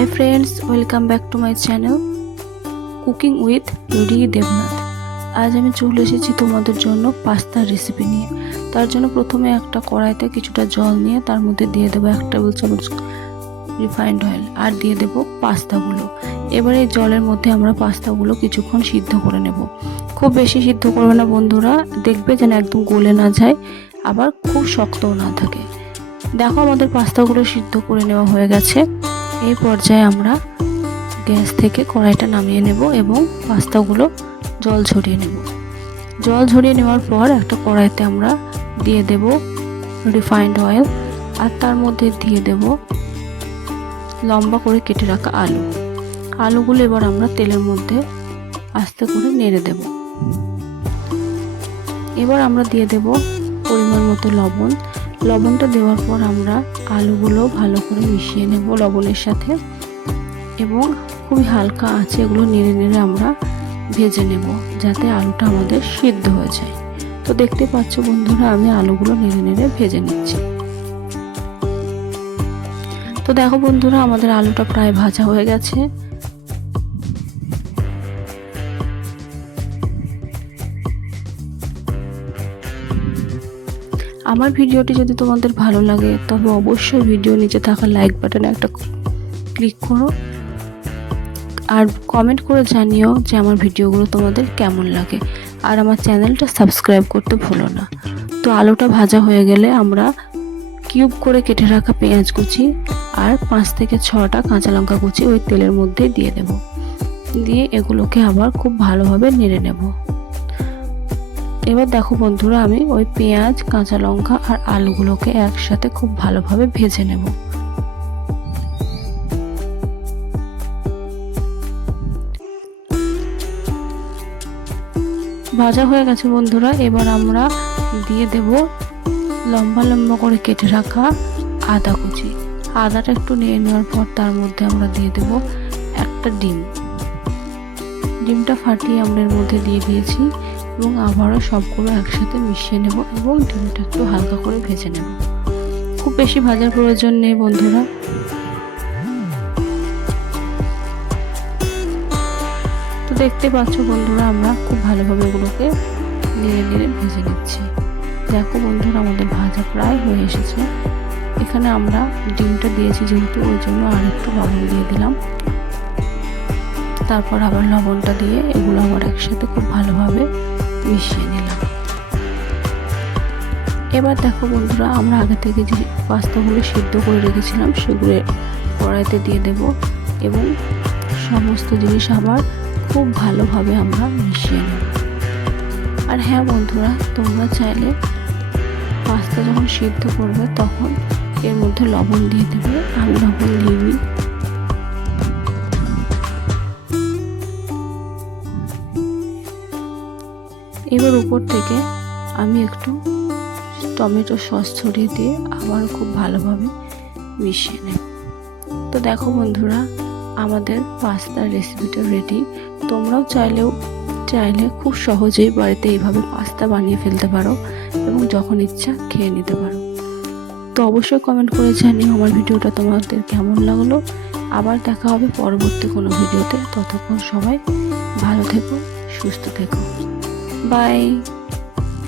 Hi friends, welcome back to my channel cooking with री देवनाथ। आज আমি চলে এসেছি তোমাদের জন্য পাস্তার রেসিপি নিয়ে। তার জন্য প্রথমে একটা কড়াইতে কিছুটা জল নিয়ে তার মধ্যে দিয়ে দেবো 1 টেবিল চামচ রিফাইন্ড অয়েল আর দিয়ে দেবো পাস্তাগুলো। এবার এই জলের মধ্যে আমরা পাস্তাগুলো কিছুক্ষণ সিদ্ধ করে নেব। খুব বেশি সিদ্ধ করবে না বন্ধুরা, দেখবে যেন একদম গলে না যায়, আবার খুব শক্তও না থাকে। দেখো আমাদের পাস্তাগুলো সিদ্ধ করে নেওয়া হয়ে গেছে। এই পর্যায়ে আমরা গ্যাস থেকে কড়াইটা নামিয়ে নেব এবং পাস্তাগুলো জল ঝরিয়ে নেব। জল ঝরিয়ে নেওয়ার পর একটা কড়াইতে আমরা দিয়ে দেব রিফাইন্ড অয়েল আর তার মধ্যে দিয়ে দেব লম্বা করে কেটে রাখা আলুগুলো এবার আমরা তেলের মধ্যে আস্তে করে নেড়ে দেব। এবার আমরা দিয়ে দেব পরিমাণ মতো লবণটা দেওয়ার পর আমরা আলুগুলো ভালো করে মিশিয়ে নেব লবণের সাথে এবং খুবই হালকা আঁচে এগুলো নেড়ে নেড়ে আমরা ভেজে নেব যাতে আলুটা আমাদের সিদ্ধ হয়ে যায়। তো দেখতে পাচ্ছ বন্ধুরা, আমি আলুগুলো নেড়ে নেড়ে ভেজে নিচ্ছি। তো দেখো বন্ধুরা, আমাদের আলুটা প্রায় ভাজা হয়ে গেছে। আমার ভিডিওটি যদি তোমাদের ভালো লাগে তবে অবশ্যই ভিডিও নিচে থাকা লাইক বাটনে একটা ক্লিক করো আর কমেন্ট করে জানিও যে আমার ভিডিওগুলো তোমাদের কেমন লাগে, আর আমার চ্যানেলটা সাবস্ক্রাইব করতে ভুলো না। তো আলুটা ভাজা হয়ে গেলে আমরা কিউব করে কেটে রাখা পেঁয়াজ কুচি আর 5 থেকে 6টা কাঁচা লঙ্কা কুচি ওই তেলের মধ্যে দিয়ে দেব। দিয়ে এগুলোকে আবার খুব ভালোভাবে নেড়ে নেব। এবার দেখো বন্ধুরা, আমি ওই পেঁয়াজ, কাঁচা লঙ্কা আর আলুগুলোকে একসাথে খুব ভালোভাবে ভেজে নেব। ভাজা হয়ে গেছে বন্ধুরা। এবার আমরা দিয়ে দেব লম্বা লম্বা করে কেটে রাখা আদা কুচি। আদাটা একটু নিয়ে নেওয়ার পর তার মধ্যে আমরা দিয়ে দেব একটা ডিমটা ফাটিয়ে আমরা এর মধ্যে দিয়ে দিয়েছি এবং আবারও সবগুলো একসাথে মিশিয়ে নেব এবং ডিমটা একটু হালকা করে ভেজে নেব। খুব বেশি ভাজার প্রয়োজন নেই বন্ধুরা। তো দেখতে পাচ্ছ বন্ধুরা, আমরা খুব ভালোভাবে এগুলোকে নেড়ে নেড়ে ভেজে নিচ্ছি। দেখো বন্ধুরা, আমাদের ভাজা প্রায় হয়ে এসেছে। এখানে আমরা ডিমটা দিয়েছি যেহেতু, ওই জন্য আর একটু লবণ দিয়ে দিলাম। তারপর আবার লবণটা দিয়ে এগুলো আবার একসাথে খুব ভালোভাবে মিশিয়ে নিলাম। এবার দেখো বন্ধুরা, আমরা আগে থেকে যে পাস্তাগুলো সিদ্ধ করে রেখেছিলাম সেগুলো কড়াইতে দিয়ে দেব এবং সমস্ত জিনিস আবার খুব ভালোভাবে আমরা মিশিয়ে নেব। আর হ্যাঁ বন্ধুরা, তোমরা চাইলে পাস্তা যখন সিদ্ধ করবে তখন এর মধ্যে লবণ দিয়ে দেবে। আমি লবণ দিইনি। এবার উপর থেকে আমি একটু টমেটো সস ছড়িয়ে দিয়ে আবার খুব ভালোভাবে মিশিয়ে নেব। তো দেখো বন্ধুরা, আমাদের পাস্তার রেসিপিটা রেডি। তোমরাও চাইলে খুব সহজেই বাড়িতে এইভাবে পাস্তা বানিয়ে ফেলতে পারো এবং যখন ইচ্ছা খেয়ে নিতে পারো। তো অবশ্যই কমেন্ট করে জানিও আমার ভিডিওটা তোমাদের কেমন লাগলো। আবার দেখা হবে পরবর্তী কোনো ভিডিওতে। ততক্ষণ সবাই ভালো থেকো, সুস্থ থেকো। বাই।